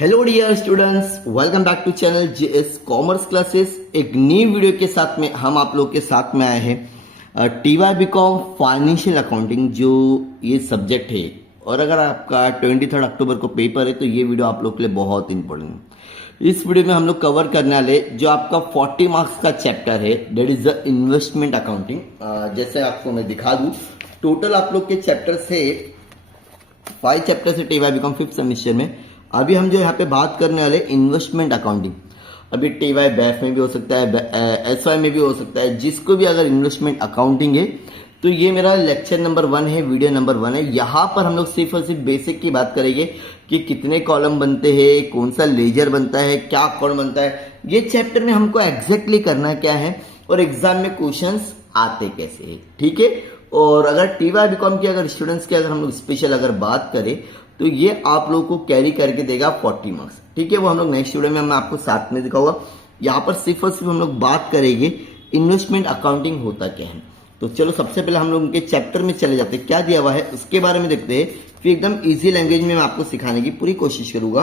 Hello dear students, welcome back to channel JS commerce classes. एक नई video के साथ में हम आप लोग के साथ में आए हैं टीवाई बीकॉम फाइनेंशियल अकाउंटिंग जो ये सब्जेक्ट है। और अगर आपका 23 अक्टूबर को पेपर है तो ये वीडियो आप लोग के लिए बहुत इंपॉर्टेंट है। इस वीडियो में हम लोग कवर करने वाले जो आपका 40 मार्क्स का चैप्टर है, that is the investment accounting. जैसे आपको मैं दिखा दूं, टोटल आप लोग के चैप्टर्स है 5 चैप्टर्स है टीवाई बीकॉम 5th सेमेस्टर में। अभी हम जो यहाँ पे बात करने वाले इन्वेस्टमेंट अकाउंटिंग, अभी टीवाई बैफ में भी हो सकता है, एसवाई में भी हो सकता है, जिसको भी अगर इन्वेस्टमेंट अकाउंटिंग है तो ये मेरा लेक्चर नंबर 1 है, वीडियो नंबर 1 है। यहाँ पर हम लोग सिर्फ और सिर्फ बेसिक की बात करेंगे कि कितने कॉलम बनते हैं, कौन सा लेजर बनता है, क्या अकाउंट बनता है। ये चैप्टर में हमको एग्जैक्टली करना क्या है और एग्जाम में क्वेश्चंस आते कैसे है, ठीक है। और अगर टीवाई बीकॉम के अगर स्टूडेंट्स की अगर हम लोग स्पेशल अगर बात करें तो ये आप लोगों को कैरी करके देगा 40 मार्क्स, ठीक है। वो हम लोग नेक्स्ट वीडियो में मैं आपको साथ में दिखाऊंगा। यहाँ पर सिर्फ और सिर्फ हम लोग बात करेंगे इन्वेस्टमेंट अकाउंटिंग होता क्या है। तो चलो सबसे पहले हम लोग उनके चैप्टर में चले जाते हैं, क्या दिया हुआ है उसके बारे में देखते हैं। फिर एकदम इजी लैंग्वेज में मैं आपको सिखाने की पूरी कोशिश करूंगा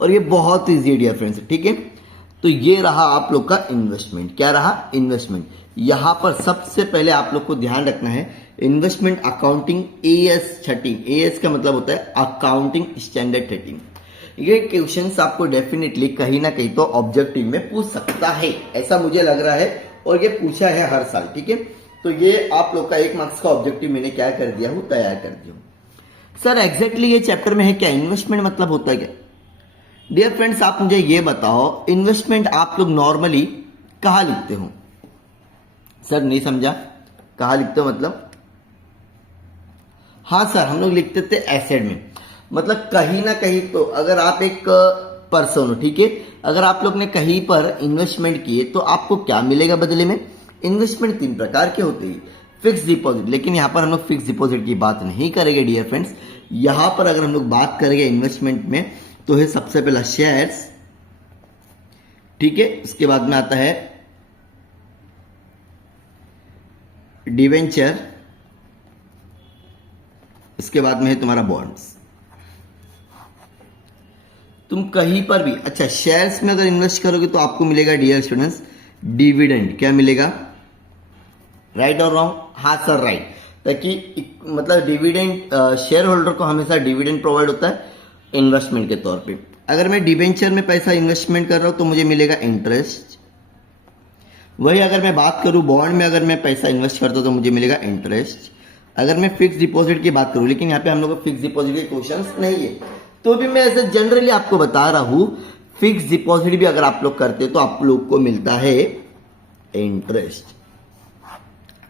और ये बहुत ईजी है डियर फ्रेंड्स, ठीक है। तो ये रहा आप लोग का इन्वेस्टमेंट। क्या रहा? इन्वेस्टमेंट। यहां पर सबसे पहले आप लोग को ध्यान रखना है इन्वेस्टमेंट अकाउंटिंग AS 13। AS का मतलब होता है अकाउंटिंग स्टैंडर्ड 13। ये क्वेश्चंस आपको डेफिनेटली कहीं ना कहीं तो ऑब्जेक्टिव में पूछ सकता है, ऐसा मुझे लग रहा है, और ये पूछा है हर साल, ठीक है। तो ये आप लोग का 1 मार्क्स का ऑब्जेक्टिव मैंने क्या कर दिया हूं, तैयार कर दिया हूं। सर एग्जैक्टली ये चैप्टर में है क्या, इन्वेस्टमेंट मतलब होता है क्या? डियर फ्रेंड्स आप मुझे ये बताओ, इन्वेस्टमेंट आप लोग नॉर्मली कहाँ लिखते हो? सर नहीं समझा, कहाँ लिखते हो मतलब? हाँ सर, हम लोग लिखते थे एसेट में। मतलब कहीं ना कहीं तो अगर आप एक पर्सन हो, ठीक है, अगर आप लोग ने कहीं पर इन्वेस्टमेंट किए तो आपको क्या मिलेगा बदले में? इन्वेस्टमेंट 3 प्रकार के होते हैं। फिक्स डिपॉजिट, लेकिन यहां पर हम लोग फिक्स डिपॉजिट की बात नहीं करेंगे डियर फ्रेंड्स। यहां पर अगर हम लोग बात करेंगे इन्वेस्टमेंट में तो है सबसे पहला शेयर्स, ठीक है। उसके बाद में आता है डिवेंचर, उसके बाद में है तुम्हारा बॉन्ड्स। तुम कहीं पर भी, अच्छा शेयर्स में अगर इन्वेस्ट करोगे तो आपको मिलेगा डियर स्टूडेंट्स डिविडेंड। क्या मिलेगा? राइट और रॉन्ग? हाँ सर राइट। ताकि मतलब डिविडेंड शेयर होल्डर को हमेशा डिविडेंड प्रोवाइड होता है इन्वेस्टमेंट के तौर पे। अगर मैं डिबेंचर में पैसा इन्वेस्टमेंट कर रहा हूं तो मुझे मिलेगा इंटरेस्ट। वही अगर मैं बात करूं बॉन्ड में अगर मैं पैसा इन्वेस्ट करता हूं तो मुझे मिलेगा इंटरेस्ट। अगर मैं फिक्स डिपॉजिट की बात करूं, लेकिन यहाँ पे हम लोग को फिक्स डिपॉजिट के क्वेश्चंस नहीं है, तो भी मैं ऐसे जनरली आपको बता रहा हूं, फिक्स डिपॉजिट भी अगर आप लोग करते तो आप लोग को मिलता है इंटरेस्ट।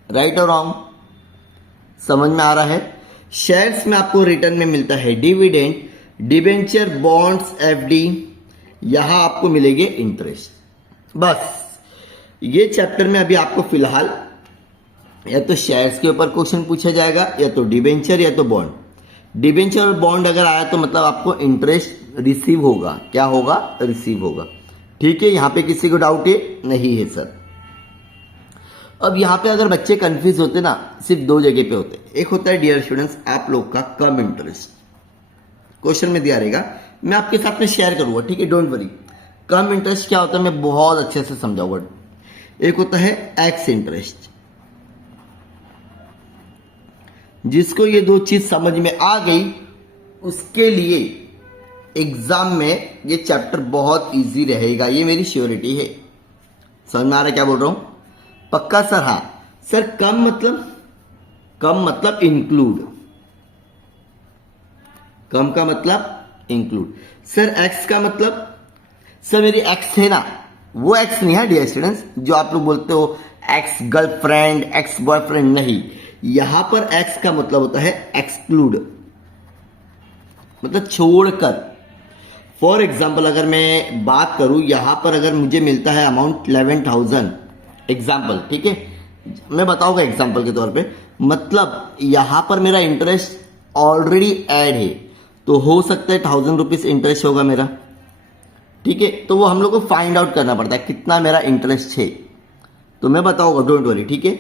राइट और रॉन्ग? समझ में आ रहा है? शेयर्स में आपको रिटर्न में मिलता है डिविडेंड, डिबेंचर, बॉन्ड्स, FD, यहां आपको मिलेंगे इंटरेस्ट। बस ये चैप्टर में अभी आपको फिलहाल या तो शेयर्स के ऊपर क्वेश्चन पूछा जाएगा, या तो डिबेंचर या तो बॉन्ड। डिबेंचर और बॉन्ड अगर आया तो मतलब आपको इंटरेस्ट रिसीव होगा। क्या होगा? रिसीव होगा, ठीक है। यहां पे किसी को डाउट है? नहीं है सर। अब यहां पे अगर बच्चे कंफ्यूज होते ना, सिर्फ 2 जगह पे होते। एक होता है डियर स्टूडेंट्स आप लोग का कम इंटरेस्ट, क्वेश्चन में दिया रहेगा, मैं आपके साथ में शेयर करूंगा, ठीक है, डोंट वरी। कम इंटरेस्ट क्या होता है मैं बहुत अच्छे से समझाऊंगा। एक होता है एक्स इंटरेस्ट, जिसको ये 2 चीज समझ में आ गई उसके लिए एग्जाम में ये चैप्टर बहुत इजी रहेगा, ये मेरी श्योरिटी है। समझ में आ रहा है क्या बोल रहा हूं? पक्का सर? हाँ सर। कम मतलब इंक्लूड, कम का मतलब इंक्लूड। सर एक्स का मतलब, सर मेरी एक्स है ना, वो एक्स नहीं है डियर स्टूडेंट्स जो आप लोग बोलते हो एक्स गर्लफ्रेंड, एक्स बॉयफ्रेंड, नहीं। यहां पर एक्स का मतलब होता है एक्सक्लूड, मतलब छोड़कर। फॉर एग्जाम्पल अगर मैं बात करूं, यहां पर अगर मुझे मिलता है अमाउंट 11,000 एग्जाम्पल, ठीक है, मैं बताऊंगा एग्जाम्पल के तौर पे, मतलब यहां पर मेरा इंटरेस्ट ऑलरेडी ऐड है, तो हो सकता है 1,000 रुपीज इंटरेस्ट होगा मेरा, ठीक है। तो वो हम लोग को फाइंड आउट करना पड़ता है कितना मेरा इंटरेस्ट है, तो मैं बताऊंगा, डोंट वरी, ठीक है।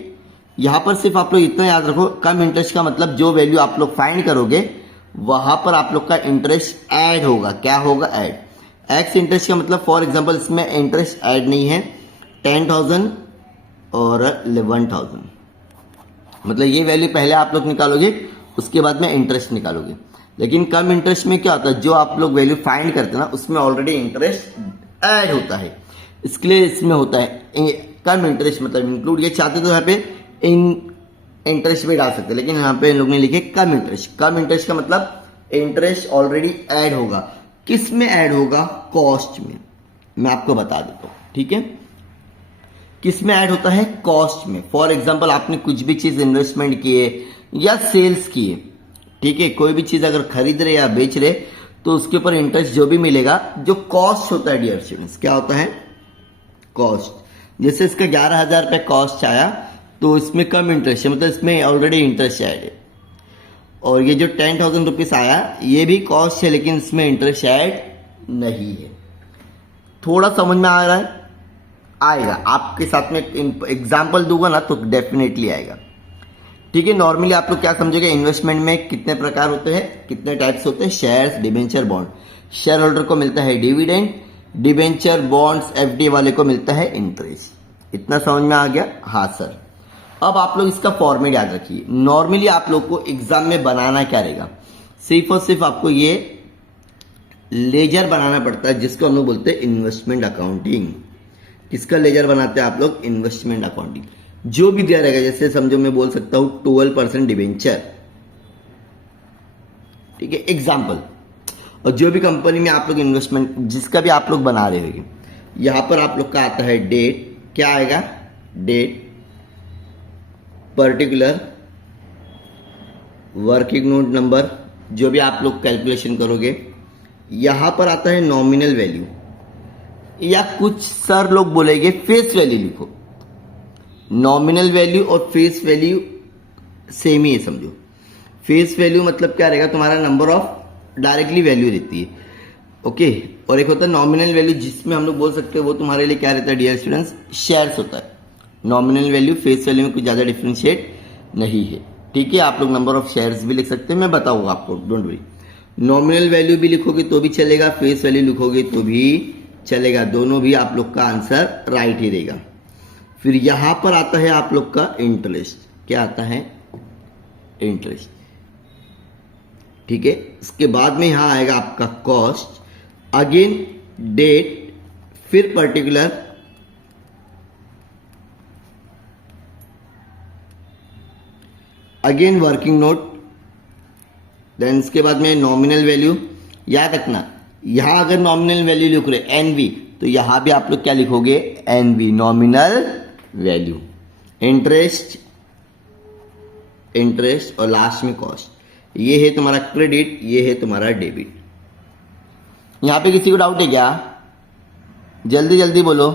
यहां पर सिर्फ आप लोग इतना याद रखो, कम इंटरेस्ट का मतलब जो वैल्यू आप लोग फाइंड करोगे वहां पर आप लोग का इंटरेस्ट ऐड होगा। क्या होगा? ऐड। एक्स इंटरेस्ट का मतलब फॉर एग्जांपल इसमें इंटरेस्ट ऐड नहीं है, 10,000 और 11,000, मतलब ये वैल्यू पहले आप लोग निकालोगे, उसके बाद में इंटरेस्ट निकालोगे। लेकिन कम इंटरेस्ट में क्या होता है, जो आप लोग वैल्यू फाइंड करते हैं ना, उसमें ऑलरेडी इंटरेस्ट ऐड होता है, इसके लिए इसमें होता है कम इंटरेस्ट, मतलब इंक्लूड। ये चाहते तो यहाँ पे इंटरेस्ट भी डाल सकते, लेकिन यहाँ पे इन लोग ने लिखे कम इंटरेस्ट। कम इंटरेस्ट का मतलब इंटरेस्ट ऑलरेडी ऐड होगा। किस में ऐड होगा? कॉस्ट में। मैं आपको बता देता हूँ, ठीक है। किस में ऐड होता है? कॉस्ट में। फॉर एग्जांपल आपने कुछ भी चीज इन्वेस्टमेंट किए या सेल्स किए, ठीक है, कोई भी चीज अगर खरीद रहे या बेच रहे, तो उसके ऊपर इंटरेस्ट जो भी मिलेगा, जो कॉस्ट होता है डियर स्टूडेंट्स, क्या होता है? कॉस्ट। जैसे इसका 11,000 रुपये कॉस्ट आया, तो इसमें कम इंटरेस्ट है, मतलब इसमें ऑलरेडी इंटरेस्ट ऐड है। और ये जो 10,000 रुपीज आया, ये भी कॉस्ट है, लेकिन इसमें इंटरेस्ट ऐड नहीं है। थोड़ा समझ में आ रहा है? आएगा, आपके साथ में एग्जाम्पल दूंगा ना तो डेफिनेटली आएगा, ठीक है। नॉर्मली आप लोग क्या समझोगे, इन्वेस्टमेंट में कितने प्रकार होते हैं, कितने टाइप्स होते हैं? Shares, debenture, bond. Share holder को मिलता है डिविडेंड, डिबेंचर, बॉन्ड्स, एफडी वाले को मिलता है इंटरेस्ट। इतना समझ में आ गया? हाँ सर। अब आप लोग इसका फॉर्मेट याद रखिए। नॉर्मली आप लोग को एग्जाम में बनाना क्या रहेगा, सिर्फ और सिर्फ आपको ये लेजर बनाना पड़ता है, जिसको हम लोग बोलते हैं इन्वेस्टमेंट अकाउंटिंग। किसका लेजर बनाते हैं आप लोग? Investment accounting. जो भी दिया रहेगा, जैसे समझो मैं बोल सकता हूं 12% डिबेंचर, ठीक है, एग्जाम्पल। और जो भी कंपनी में आप लोग इन्वेस्टमेंट जिसका भी आप लोग बना रहे होंगे, यहां पर आप लोग का आता है डेट। क्या आएगा? Date, particular, working note number, जो भी आप लोग कैलकुलेशन करोगे। यहां पर आता है नॉमिनल वैल्यू, या कुछ सर लोग बोलेंगे फेस वैल्यू लिखो। नॉमिनल वैल्यू और फेस वैल्यू सेम ही है, समझो। फेस वैल्यू मतलब क्या रहेगा, तुम्हारा नंबर ऑफ डायरेक्टली वैल्यू रहती है, ओके। और एक होता है नॉमिनल वैल्यू, जिसमें हम लोग बोल सकते हैं वो तुम्हारे लिए क्या रहता है डियर स्टूडेंट्स? शेयर्स होता है। नॉमिनल वैल्यू फेस वैल्यू में कुछ ज्यादा डिफ्रेंशिएट नहीं है, ठीक है। आप लोग नंबर ऑफ शेयर्स भी लिख सकते हैं, मैं बताऊंगा आपको, डोंट वरी। नॉमिनल वैल्यू भी लिखोगे तो भी चलेगा, फेस वैल्यू लिखोगे तो भी चलेगा, दोनों भी आप लोग का आंसर राइट ही रहेगा। फिर यहां पर आता है आप लोग का इंटरेस्ट। क्या आता है? इंटरेस्ट, ठीक है। इसके बाद में यहां आएगा आपका कॉस्ट, अगेन डेट, फिर particular, again working note, then इसके बाद में नॉमिनल वैल्यू। याद रखना, यहां अगर नॉमिनल वैल्यू लिख रहे एनवी, तो यहां भी आप लोग क्या लिखोगे? NV, nominal value. Interest, interest, और लास्ट में कॉस्ट। ये है तुम्हारा क्रेडिट, ये है तुम्हारा डेबिट। यहां पे किसी को डाउट है क्या? जल्दी जल्दी बोलो।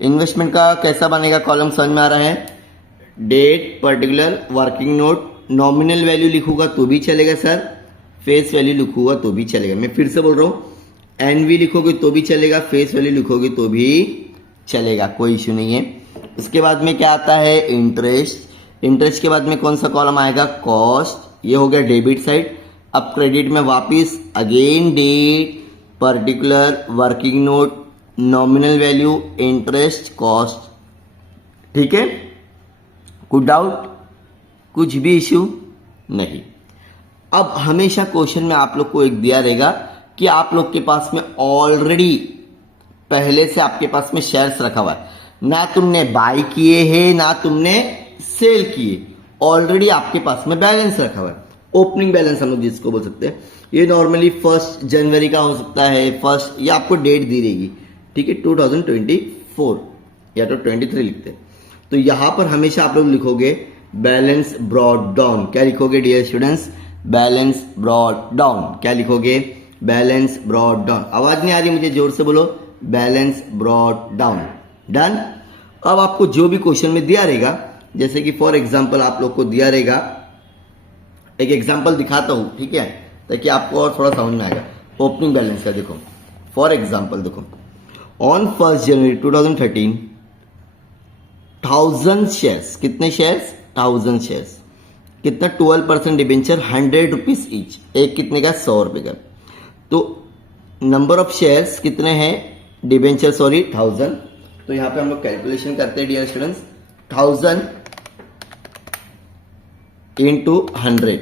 इन्वेस्टमेंट का कैसा बनेगा कॉलम, समझ में आ रहा है? Date, particular, working note, nominal value लिखूंगा तो भी चलेगा सर, फेस वैल्यू लिखूंगा तो भी चलेगा। मैं फिर से बोल रहा हूं, एनवी लिखोगे तो भी चलेगा, फेस वैल्यू लिखोगे तो भी चलेगा, कोई इश्यू नहीं है। इसके बाद में क्या आता है? इंटरेस्ट। इंटरेस्ट के बाद में कौन सा कॉलम आएगा? कॉस्ट। ये हो गया डेबिट साइड। अब क्रेडिट में वापिस again date, particular, working note, nominal value, interest, cost, ठीक है। कुछ डाउट? कुछ भी इश्यू नहीं। अब हमेशा क्वेश्चन में आप लोग को एक दिया रहेगा कि आप लोग के पास में ऑलरेडी पहले से आपके पास में शेयर्स रखा हुआ है, ना तुमने बाय किए हैं ना तुमने सेल किए, ऑलरेडी आपके पास में बैलेंस रखा हुआ है। ओपनिंग बैलेंस हम लोग जिसको बोल सकते हैं। ये नॉर्मली 1 जनवरी का हो सकता है, फर्स्ट, ये आपको डेट दी रहेगी, ठीक है, 2024 या तो 23 लिखते हैं। तो यहां पर हमेशा आप लोग लिखोगे बैलेंस ब्रॉट डाउन। क्या लिखोगे dear students? Balance brought down. क्या लिखोगे? Balance brought down. आवाज नहीं आ रही मुझे, जोर से बोलो, बैलेंस ब्रॉट डाउन। डन। अब आपको जो भी क्वेश्चन में दिया रहेगा, जैसे कि फॉर एग्जांपल आप लोग को दिया रहेगा, एक एग्जांपल दिखाता हूं, ठीक है, ताकि आपको और थोड़ा समझ में आएगा। ओपनिंग बैलेंस का देखो, फॉर एग्जांपल देखो, ऑन 1 जनवरी 2013 1000 शेयर्स, कितने शेयर्स? 1000 शेयर्स कितना 12% डिबेंचर 100 रुपीज ईच, एक कितने का 100 रुपये का। तो नंबर ऑफ शेयर्स कितने हैं डिबेंचर, सॉरी 1000। तो यहाँ पे हम लोग कैलकुलेशन करते हैं डियर स्टूडेंट्स, 1000 इंटू 100,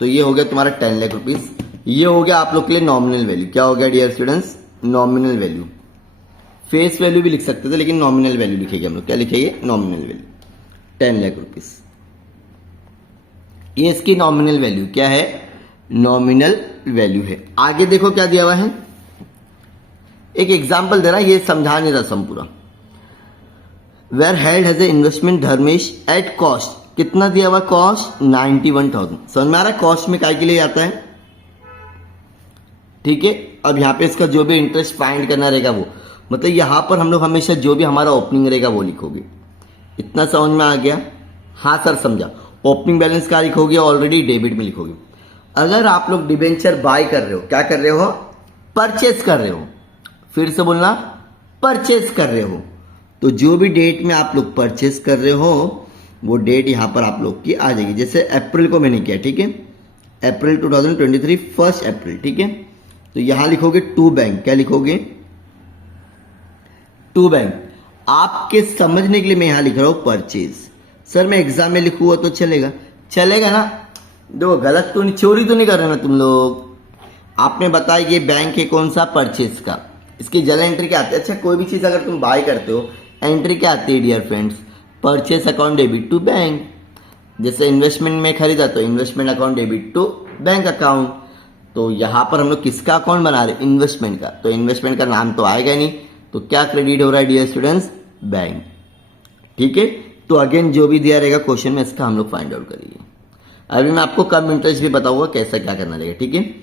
तो ये हो गया तुम्हारा 10 लाख रुपीज। ये हो गया आप लोग के लिए नॉमिनल वैल्यू। क्या हो गया dear students, nominal value. Face value भी लिख सकते थे लेकिन नॉमिनल वैल्यू लिखेंगे हम लोग। क्या लिखेंगे, नॉमिनल वैल्यू 10 लाख रुपीज। ये इसकी नॉमिनल वैल्यू क्या है, नॉमिनल वैल्यू है। आगे देखो क्या दिया हुआ है, एक एग्जांपल दे रहा है, ये समझा नहीं रहा सम पूरा। Where held has a investment Dharmesh at cost, कितना दिया हुआ कॉस्ट 91,000। समझ में आ रहा है कॉस्ट में काय के लिए आता है, ठीक है। अब यहाँ पे इसका जो भी इंटरेस्ट फाइंड करना रहेगा वो, मतलब यहाँ पर हम लोग हमेशा जो भी हमारा ओपनिंग रहेगा वो लिखोगे। इतना समझ में आ गया, हाँ सर समझा। ओपनिंग बैलेंस क्या लिखोगे, ऑलरेडी डेबिट में लिखोगे। अगर आप लोग डिबेंचर बाय कर रहे हो, क्या कर रहे हो, परचेस कर रहे हो, फिर से बोलना परचेस कर रहे हो, तो जो भी डेट में आप लोग परचेस कर रहे हो वो डेट यहां पर आप लोग की आ जाएगी। जैसे अप्रैल को मैंने किया, ठीक है, अप्रैल 2023 1 अप्रैल, ठीक है। तो यहां लिखोगे टू बैंक, क्या लिखोगे, टू बैंक। आपके समझने के लिए मैं यहां लिख रहा हूं परचेज। सर मैं एग्जाम में लिखूंगा तो चलेगा, चलेगा ना। देखो गलत तो नहीं, चोरी तो नहीं कर रहे ना तुम लोग। आपने बताया ये बैंक है कौन सा, परचेज का, इसकी जल एंट्री क्या आती है। अच्छा कोई भी चीज अगर तुम बाय करते हो एंट्री क्या आती है dear friends, purchase account debit to bank. जैसे इन्वेस्टमेंट में खरीदा तो investment account debit to bank account. तो यहां पर हम लोग किसका अकाउंट बना रहे, इन्वेस्टमेंट का, तो इन्वेस्टमेंट का नाम तो आएगा नहीं, तो क्या क्रेडिट हो रहा है डियर स्टूडेंट्स, बैंक, ठीक है। तो अगेन जो भी दिया रहेगा क्वेश्चन में इसका हम लोग फाइंड आउट करेंगे। अभी मैं आपको कम इंटरेस्ट भी बताऊंगा कैसा क्या करना रहेगा, ठीक है।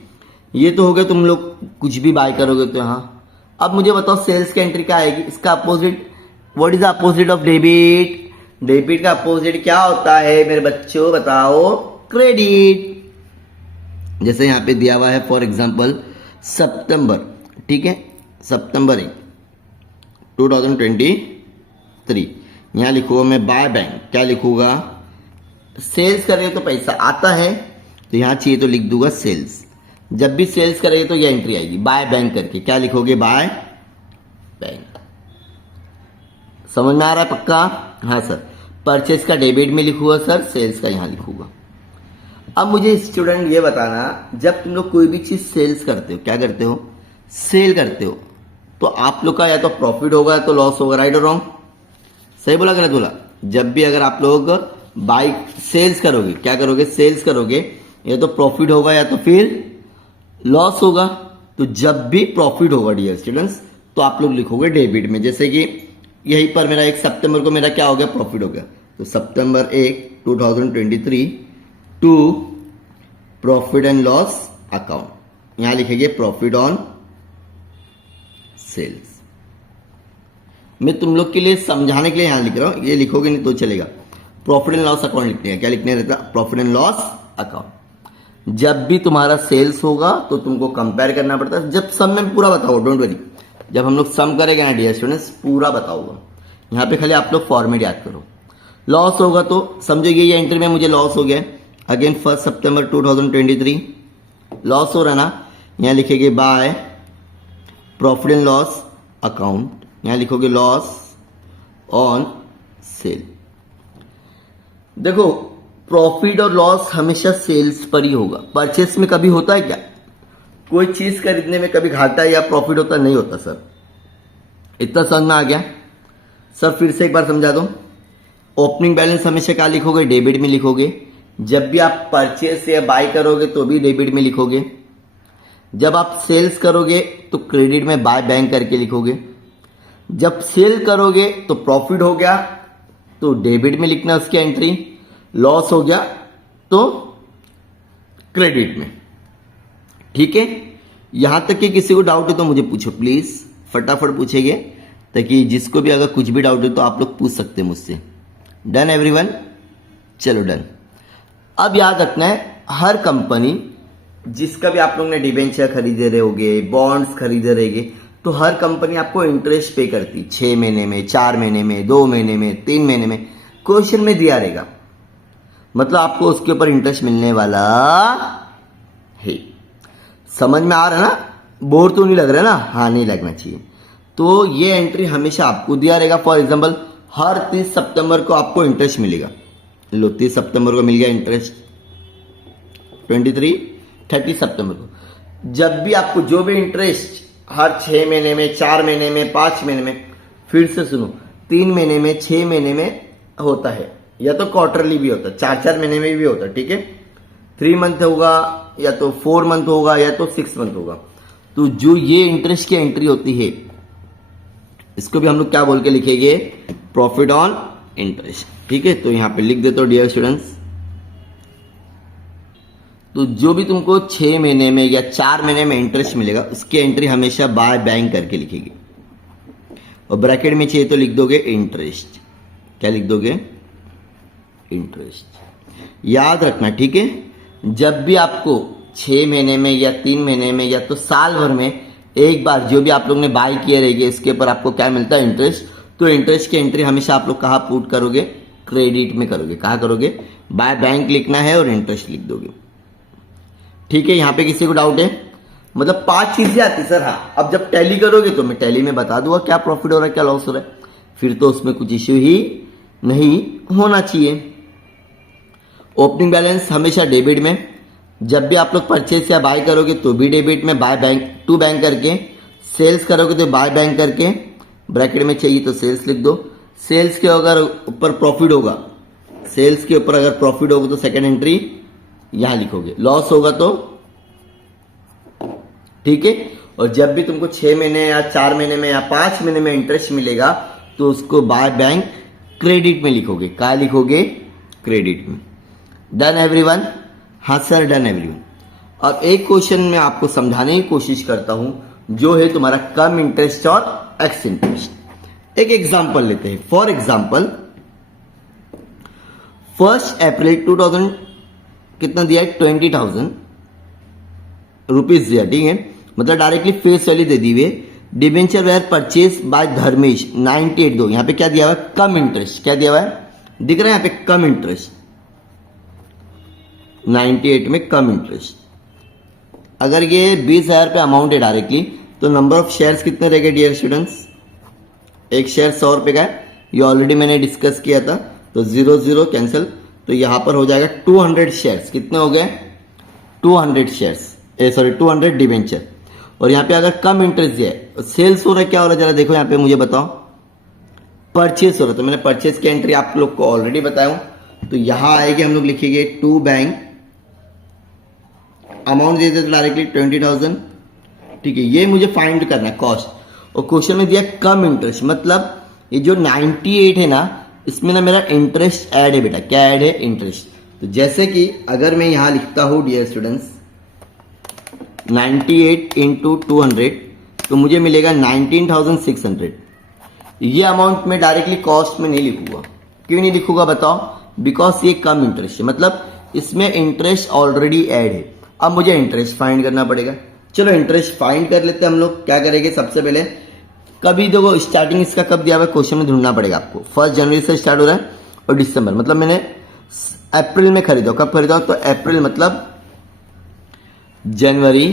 ये तो हो गया तुम लोग कुछ भी बाय करोगे तो। हाँ अब मुझे बताओ सेल्स की एंट्री क्या आएगी, इसका opposite, what is the opposite of debit, debit का अपोजिट क्या होता है मेरे बच्चों बताओ, क्रेडिट। जैसे यहां पे दिया हुआ है फॉर एग्जांपल सितंबर, ठीक है, सितंबर 1 2023, यहां लिखूंगा मैं बाय बैंक, क्या लिखूंगा, सेल्स करेंगे तो पैसा आता है तो यहां चाहिए तो लिख दूंगा सेल्स। जब भी सेल्स करेंगे तो ये एंट्री आएगी बाय बैंक करके, क्या लिखोगे, बाय बैंक। समझ में आ रहा है पक्का, हाँ सर। परचेस का डेबिट में लिखूंगा सर, सेल्स का यहां लिखूंगा। अब मुझे स्टूडेंट ये बताना, जब तुम लोग कोई भी चीज सेल्स करते हो, क्या करते हो, सेल करते हो, तो आप लोग का या तो प्रॉफिट होगा या तो लॉस होगा, राइट और रॉन्ग, सही बोला गलत बोला। जब भी अगर आप लोग बाई सेल्स करोगे, क्या करोगे, सेल्स करोगे, या तो प्रॉफिट होगा या तो फिर लॉस होगा। तो जब भी प्रॉफिट होगा डियर स्टूडेंट्स तो आप लोग लिखोगे डेबिट में। जैसे कि यहीं पर मेरा 1 सितंबर को मेरा क्या हो गया, प्रॉफिट हो गया, तो सितंबर 1 2023 to profit and loss account, यहां लिखेंगे प्रॉफिट ऑन सेल्स। मैं तुम लोग के लिए समझाने के लिए यहां लिख रहा हूं, ये लिखोगे नहीं तो चलेगा। प्रॉफिट एंड लॉस अकाउंट लिखने हैं, क्या लिखने रहता, प्रॉफिट एंड लॉस अकाउंट। जब भी तुम्हारा सेल्स होगा तो तुमको कंपेयर करना पड़ता है। जब सम में पूरा बताओ, डोंट वरी, जब हम लोग सम करेंगे ना डियर स्टूडेंट्स पूरा बताऊंगा। यहां पे खाली आप लोग फॉर्मेट याद करो। लॉस होगा तो समझो ये एंट्री में मुझे लॉस हो गया, अगेन 1 सितंबर 2023 लॉस हो रहा ना, यहां लिखेंगे by profit and loss account, यहां लिखोगे लॉस ऑन सेल। देखो प्रॉफिट और लॉस हमेशा सेल्स पर ही होगा, परचेस में कभी होता है क्या, कोई चीज खरीदने में कभी घाटा या प्रॉफिट होता नहीं होता सर। इतना समझ में आ गया सर, फिर से एक बार समझा दो। ओपनिंग बैलेंस हमेशा क्या लिखोगे, डेबिट में लिखोगे। जब भी आप परचेस या बाय करोगे तो भी डेबिट में लिखोगे। जब आप सेल्स करोगे तो क्रेडिट में बाय बैंक करके लिखोगे। जब सेल करोगे तो प्रॉफिट हो गया तो डेबिट में लिखना उसकी एंट्री, लॉस हो गया तो क्रेडिट में, ठीक है। यहां तक कि किसी को डाउट है तो मुझे पूछो प्लीज, फटाफट पूछेंगे, ताकि जिसको भी अगर कुछ भी डाउट है तो आप लोग पूछ सकते हैं मुझसे। डन एवरीवन, चलो डन। अब याद रखना है हर कंपनी, जिसका भी आप लोग ने डिबेंचर खरीदे रहे होगे, बॉन्ड्स खरीदे रहेंगे, तो हर कंपनी आपको इंटरेस्ट पे करती, 6 महीने में, 4 महीने में, 2 महीने में, 3 महीने में, क्वेश्चन में दिया रहेगा। मतलब आपको उसके ऊपर इंटरेस्ट मिलने वाला है। समझ में आ रहा है ना? बोर तो नहीं लग रहा है ना? हाँ, नहीं लगना चाहिए। तो ये एंट्री हमेशा आपको दिया रहेगा। फॉर एग्जाम्पल हर 30 सितंबर को आपको इंटरेस्ट मिलेगा। लो 30 सितंबर को मिल गया इंटरेस्ट, 30 सितंबर को। जब भी आपको जो भी इंटरेस्ट हर 6 महीने में, 4 महीने में, 5 महीने में, फिर से सुनो, 3 महीने में, 6 महीने में होता है, या तो क्वार्टरली भी होता है, 4-4 महीने में भी होता है, ठीक है। 3 मंथ होगा, या तो 4 मंथ होगा, या तो 6 मंथ होगा। तो जो ये इंटरेस्ट की एंट्री होती है, इसको भी हम लोग क्या बोल के लिखेंगे? प्रॉफिट ऑन इंटरेस्ट, ठीक है। तो यहां पे लिख देता हूं डियर स्टूडेंट्स। तो जो भी तुमको 6 महीने में या 4 महीने में इंटरेस्ट मिलेगा, उसकी एंट्री हमेशा बाय बैंक करके लिखेगी, और ब्रैकेट में चाहिए तो लिख दोगे इंटरेस्ट। क्या लिख दोगे? इंटरेस्ट। याद रखना, ठीक है। जब भी आपको 6 महीने में या 3 महीने में या तो साल भर में एक बार जो भी आप लोग ने बाय किया रहेगी, इसके ऊपर आपको क्या मिलता है? इंटरेस्ट। तो इंटरेस्ट की एंट्री हमेशा आप लोग कहाँ पुट करोगे? क्रेडिट में करोगे। कहाँ करोगे? बाय बैंक लिखना है और इंटरेस्ट लिख दोगे, ठीक है। यहां पे किसी को डाउट है? मतलब 5 चीजें आती सर। हाँ, अब जब टैली करोगे तो मैं टैली में बता दूंगा क्या प्रॉफिट हो रहा है, क्या लॉस हो रहा है, फिर तो उसमें कुछ इश्यू ही नहीं होना चाहिए। ओपनिंग बैलेंस हमेशा डेबिट में। जब भी आप लोग परचेस या बाय करोगे तो भी डेबिट में, बाय बैंक टू बैंक करके। सेल्स करोगे तो बाय बैंक करके, ब्रैकेट में चाहिए तो सेल्स लिख दो। सेल्स के अगर ऊपर प्रॉफिट होगा, सेल्स के ऊपर अगर प्रॉफिट होगा तो सेकेंड एंट्री यहां लिखोगे। लॉस होगा तो, ठीक है। और जब भी तुमको 6 महीने या 4 महीने में या 5 महीने में इंटरेस्ट मिलेगा तो उसको बाय बैंक क्रेडिट में लिखोगे। क्या लिखोगे? क्रेडिट में। Done everyone? हाँ सर, डन एवरीवन। अब एक क्वेश्चन में आपको समझाने की कोशिश करता हूं, जो है तुम्हारा कम इंटरेस्ट और एक्स इंटरेस्ट। एक एग्जांपल लेते हैं। फॉर एग्जांपल 1 अप्रैल 2000 कितना दिया है? 20,000 रुपीज दिया, ठीक है। मतलब डायरेक्टली फेस वैल्यू दे दी हुई। Debenture were purchase by Dharmesh 98 दो। यहां पे क्या दिया हुआ है? Cum interest. क्या दिया हुआ है? दिख रहा है यहां पे? कम इंटरेस्ट। 98 में कम इंटरेस्ट। अगर ये 20,000 पे अमाउंट है डायरेक्टली, तो नंबर ऑफ शेयर्स कितने रहेंगे डियर स्टूडेंट्स? एक शेयर 100 रुपए का है, ये ऑलरेडी मैंने डिस्कस किया था, तो 0 0 कैंसिल। तो यहां पर हो जाएगा 200 शेयर्स। कितने हो गए? 200 शेयर्स, सॉरी 200 डिबेंचर। और यहां पे अगर कम इंटरेस्ट है, सेल्स हो रहा है, क्या हो रहा है जरा देखो यहां पे, मुझे बताओ। परचेस हो रहा है, तो मैंने परचेस की एंट्री आप लोग को ऑलरेडी बताया हूं। तो यहां आएगी, हम लोग लिखेंगे टू बैंक, अमाउंट दे देते डायरेक्टली 20,000, ठीक है। ये मुझे फाइंड करना है कॉस्ट, और क्वेश्चन में दिया कम इंटरेस्ट, मतलब ये जो 98 है ना, इसमें ना मेरा इंटरेस्ट ऐड है बेटा। क्या ऐड है? इंटरेस्ट। तो जैसे कि अगर मैं यहां लिखता हूं डियर स्टूडेंट्स 98 इंटू 200, तो मुझे मिलेगा 19,600। ये अमाउंट मैं डायरेक्टली कॉस्ट में नहीं लिखूंगा। क्यों नहीं लिखूंगा बताओ? बिकॉज ये कम इंटरेस्ट है, मतलब इसमें इंटरेस्ट ऑलरेडी ऐड है। अब मुझे इंटरेस्ट फाइंड करना पड़ेगा। चलो इंटरेस्ट फाइंड कर लेते हैं हम लोग। क्या करेंगे? सबसे पहले कभी देखो स्टार्टिंग इसका कब दिया हुआ है, क्वेश्चन में ढूंढना पड़ेगा आपको। 1 जनवरी से स्टार्ट हो रहा है और दिसंबर, मतलब मैंने अप्रैल में खरीदा। कब खरीदा? तो अप्रैल मतलब जनवरी,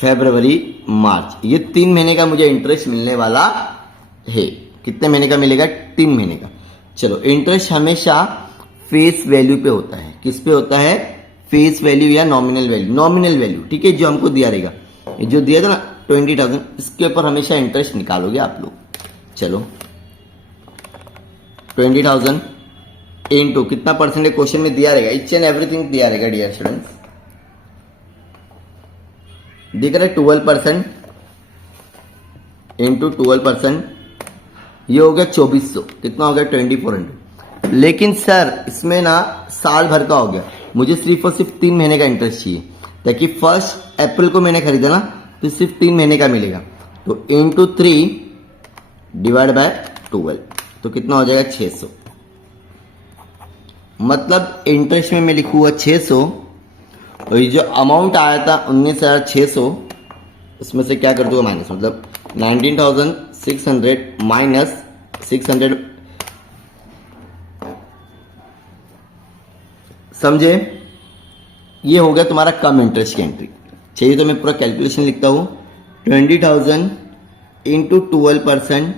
फरवरी, मार्च, ये 3 महीने का मुझे इंटरेस्ट मिलने वाला है। कितने महीने का मिलेगा? 3 महीने का। चलो इंटरेस्ट हमेशा फेस वैल्यू पे होता है। किस पे होता है? फेस वैल्यू या नॉमिनल वैल्यू। नॉमिनल वैल्यू, ठीक है, जो हमको दिया रहेगा, जो दिया था ना 20,000, इसके ऊपर हमेशा इंटरेस्ट निकालोगे आप लोग। चलो 20,000 इनटू कितना परसेंट क्वेश्चन में दिया रहेगा, इच एंड एवरीथिंग दिया रहेगा डियर स्टूडेंट्स। दिख रहा है 12% इंटू 12%, ये हो गया 2400। कितना हो गया? 2400। लेकिन सर इसमें ना साल भर का हो गया, मुझे सिर्फ और सिर्फ 3 महीने का इंटरेस्ट चाहिए, ताकि 1 अप्रैल को मैंने खरीदा ना, तो सिर्फ 3 महीने का मिलेगा। तो इंटू 3 डिवाइड बाय 12, तो कितना हो जाएगा? 600। मतलब इंटरेस्ट में मैं लिखूंगा 600, और ये जो अमाउंट आया था 19,600, उसमें से क्या कर दूंगा? माइनस, मतलब 19,600 माइनस 600, समझे? ये हो गया तुम्हारा कम इंटरेस्ट की एंट्री। चाहिए तो मैं पूरा कैलकुलेशन लिखता हूँ। 20,000 इंटू 12%,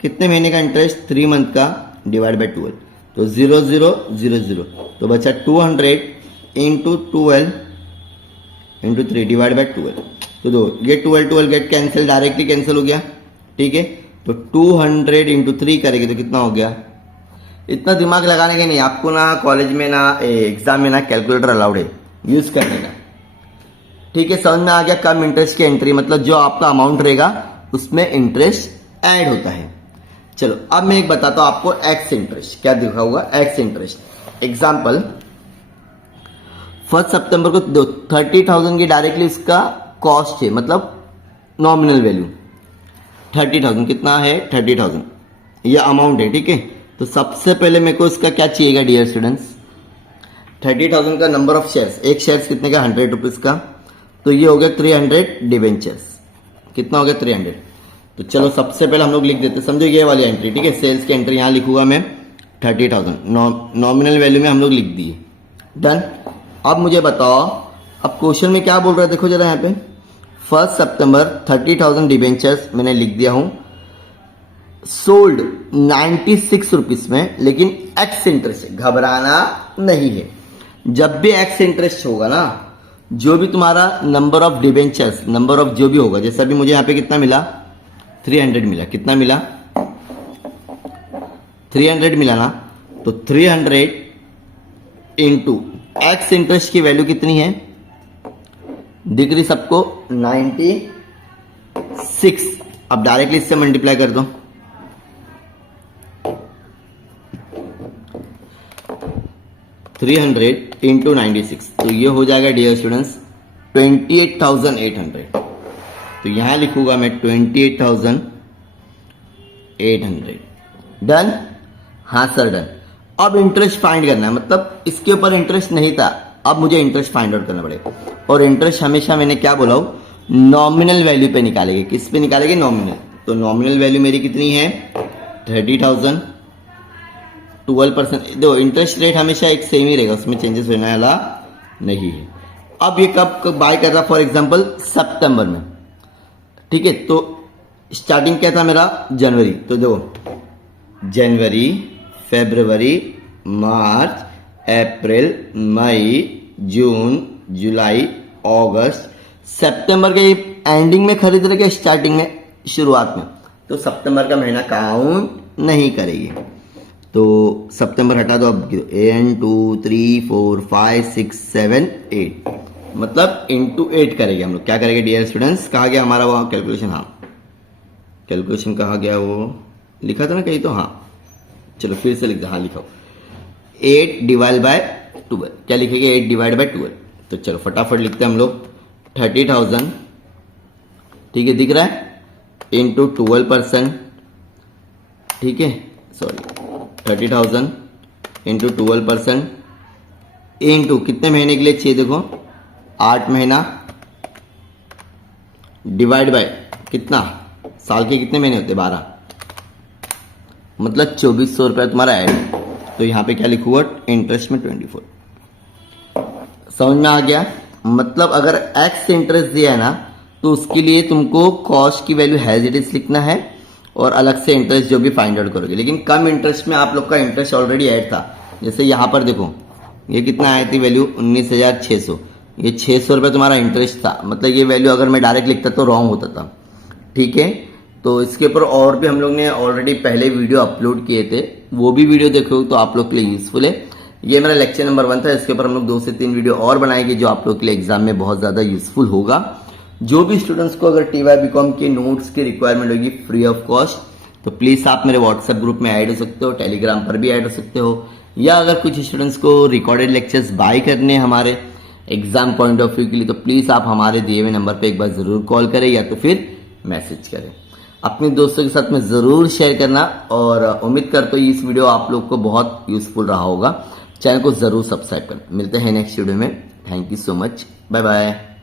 कितने महीने का इंटरेस्ट? 3 मंथ का, डिवाइड बाई 12, तो 0000, तो बचा 200 इंटू 12 इंटू 3 डिवाइड बाई 12, तो दो ये 12 गेट कैंसिल, डायरेक्टली कैंसिल हो गया। ठीक है, तो 200 इंटू 3 करेंगे तो कितना हो गया? इतना दिमाग लगाने के नहीं, आपको ना कॉलेज में ना एग्जाम में ना कैलकुलेटर अलाउड है यूज करने का। ठीक है, समझ में आ गया? कम इंटरेस्ट की एंट्री मतलब जो आपका अमाउंट रहेगा उसमें इंटरेस्ट ऐड होता है। चलो अब मैं एक बताता हूं आपको एक्स इंटरेस्ट क्या दिखा होगा। एक्स इंटरेस्ट एग्जाम्पल, 1 सितंबर को 30,000 की डायरेक्टली उसका कॉस्ट है, मतलब नॉमिनल वैल्यू 30,000, कितना है? 30,000 ये अमाउंट है। ठीक है, तो सबसे पहले मेरे को इसका क्या चाहिएगा डियर स्टूडेंट्स? 30,000 का नंबर ऑफ शेयर्स, एक शेयर्स कितने का? 100 रुपीज का, तो ये हो गया 300 डिवेंचर्स। कितना हो गया? 300। तो चलो सबसे पहले हम लोग लिख देते, समझो ये वाली एंट्री। ठीक है, सेल्स की एंट्री यहां लिखूंगा मैं 30,000, नॉमिनल वैल्यू में हम लोग लिख दिए, डन। अब मुझे बताओ, अब क्वेश्चन में क्या बोल रहा है, देखो जरा यहाँ पे। 1 सितंबर 30,000 डिवेंचर्स मैंने लिख दिया हूं, सोल्ड 96 रुपीज में, लेकिन एक्स इंटरेस्ट है, घबराना नहीं है। जब भी एक्स इंटरेस्ट होगा ना, जो भी तुम्हारा number of debentures, number of जो भी होगा, जैसे अभी मुझे यहां पे कितना मिला? 300 मिला। कितना मिला? 300 मिला ना, तो 300 इंटू एक्स इंटरेस्ट की वैल्यू कितनी है? दिख रही सबको? 96। अब डायरेक्टली इससे मल्टीप्लाई कर दो, 300 इंटू 96, तो ये हो जाएगा डियर स्टूडेंट्स 28,800। तो यहां लिखूंगा मैं 28,800। डन? हाँ सर डन। अब इंटरेस्ट फाइंड करना है, मतलब इसके ऊपर इंटरेस्ट नहीं था, अब मुझे इंटरेस्ट फाइंड आउट करना पड़ेगा। और इंटरेस्ट हमेशा मैंने क्या बोला हूं, नॉमिनल वैल्यू पे निकालेंगे। किस पे निकालेंगे? नॉमिनल। तो नॉमिनल वैल्यू मेरी कितनी है? 30,000, 12%। दो इंटरेस्ट रेट हमेशा एक सेम ही रहेगा, उसमें चेंजेस होने वाला नहीं है। अब ये कब बाय कर रहा? फॉर एग्जांपल सितंबर में। ठीक है, तो स्टार्टिंग क्या था मेरा? जनवरी। तो देखो, जनवरी, फरवरी, मार्च, अप्रैल, मई, जून, जुलाई, अगस्त, सितंबर के एंडिंग में खरीद रहे क्या? स्टार्टिंग में, शुरुआत में, तो सितंबर का महीना काउंट नहीं करेगी। तो सितंबर हटा दो। अब 1 2 3 4 5 6 7 8, मतलब इंटू 8 करेंगे हम लोग। क्या करेंगे डियर स्टूडेंट्स? कहा गया हमारा वो कैलकुलेशन? हाँ, कैलकुलेशन कहा गया, वो लिखा था ना कहीं तो? हाँ, चलो फिर से लिख दो। हाँ लिखो, 8 डिवाइड बाय 12। क्या लिखेंगे? 8 डिवाइड बाय 12। तो चलो फटाफट लिखते हैं हम लोग। 30,000, ठीक है, दिख रहा है, इंटू 12%। ठीक है, सॉरी, 30,000 इंटू 12% इंटू कितने महीने के लिए चाहिए? देखो 8 महीना, डिवाइड बाय कितना? साल के कितने महीने होते? 12, मतलब 2400 रुपया तुम्हारा ऐड। तो यहां पे क्या लिखूंगा? इंटरेस्ट में 24। समझ में आ गया? मतलब अगर एक्स इंटरेस्ट दिया है ना, तो उसके लिए तुमको कॉस्ट की वैल्यू हैज इट इज लिखना है और अलग से इंटरेस्ट जो भी फाइंड आउट करोगे। लेकिन कम इंटरेस्ट में आप लोग का इंटरेस्ट ऑलरेडी ऐड था। जैसे यहां पर देखो, ये कितना आई थी वैल्यू? 19,600। ये 600 रुपये तुम्हारा इंटरेस्ट था, मतलब ये वैल्यू अगर मैं डायरेक्ट लिखता तो रॉन्ग होता था। ठीक है, तो इसके ऊपर और भी हम लोग ने ऑलरेडी पहले वीडियो अपलोड किए थे, वो भी वीडियो देखो तो आप लोग के लिए यूजफुल है। ये मेरा लेक्चर नंबर 1 था, इसके ऊपर हम लोग 2 से 3 वीडियो और बनाएंगे जो आप लोग के लिए एग्जाम में बहुत ज्यादा यूजफुल होगा। जो भी स्टूडेंट्स को अगर TY BCom के नोट्स की रिक्वायरमेंट होगी फ्री ऑफ कॉस्ट, तो प्लीज आप मेरे व्हाट्सएप ग्रुप में ऐड हो सकते हो, टेलीग्राम पर भी ऐड हो सकते हो, या अगर कुछ स्टूडेंट्स को रिकॉर्डेड लेक्चर्स बाय करने हमारे एग्जाम पॉइंट ऑफ व्यू के लिए, तो प्लीज आप हमारे दिए हुए नंबर पे एक बार जरूर कॉल करें या तो फिर मैसेज करें। अपने दोस्तों के साथ में जरूर शेयर करना, और उम्मीद करता हूँ इस वीडियो आप लोग को बहुत यूजफुल रहा होगा। चैनल को जरूर सब्सक्राइब करना। मिलते हैं नेक्स्ट वीडियो में। Thank you so much, bye bye.